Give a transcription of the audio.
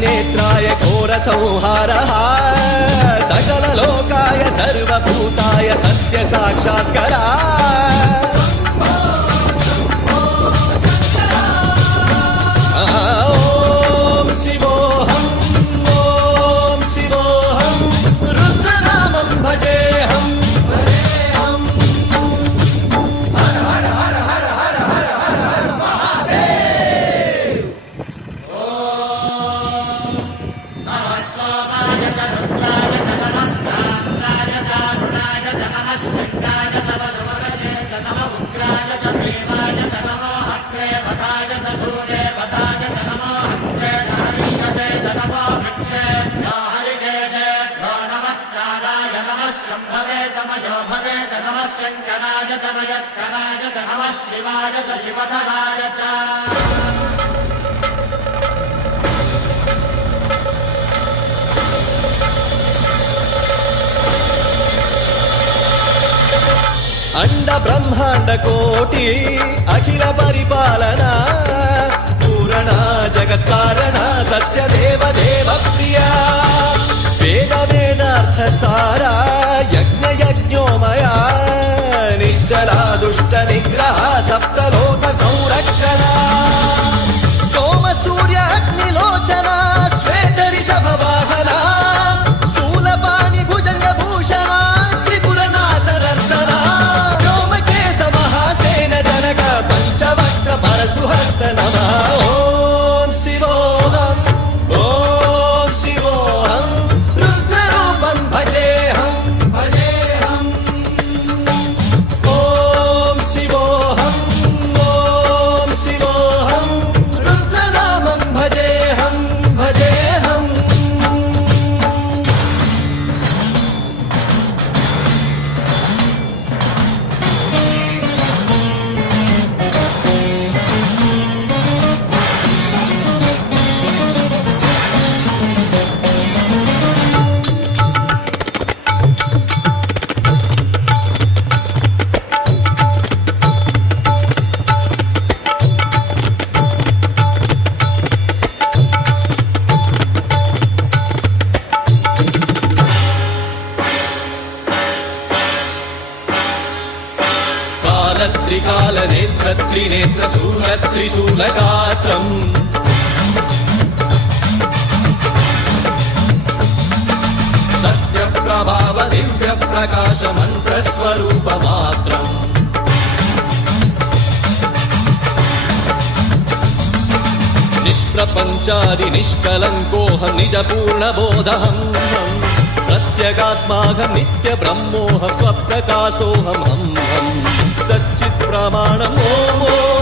त्रिनेत्राय घोरसंहारः सकललोकाय सर्वभूताय सत्यसाक्षात्करा शंकराय च मयस्कराय च नमः शिवाय च शिवधराय च अंड ब्रह्मांड कोटि अखिल परिपालना पूरणा जगत्कारणा सत्यदेव देव प्रिया वेद वेदार्थ सारा यज्ञ यज्ञोमया निश्चला दुष्ट निग्रह सप्तलोक संरक्षणा सोम सूर्य अग्निलोचना श्वेत ऋषभ वाहना शूलपाणि भुजंग भूषणा त्रिपुर नासनर्दना व्योमकेश महासेन जनक पंचवक्त्र परशुहस्त नमः ओम शिवोऽहम् ओम शिवोऽहम् रुद्ररूपं भजेऽहम् भजेऽहम् ओम शिवोऽहम् रुद्रनामं भजेऽहम् भजेऽहम् त्रिकाल नेत्र त्रिनेत्र शूल त्रिशूलगात्रम् सत्य प्रभाव दिव्य प्रकाश मंत्र स्वरूप मात्रम् निष्प्रपंचादि निष्कलंकोऽहं निज पूर्ण बोधहम् प्रत्यगात्माहं नित्य ब्रह्मोऽहं स्वप्रकाशोऽहम् सच्चित् प्रमाणम् ओम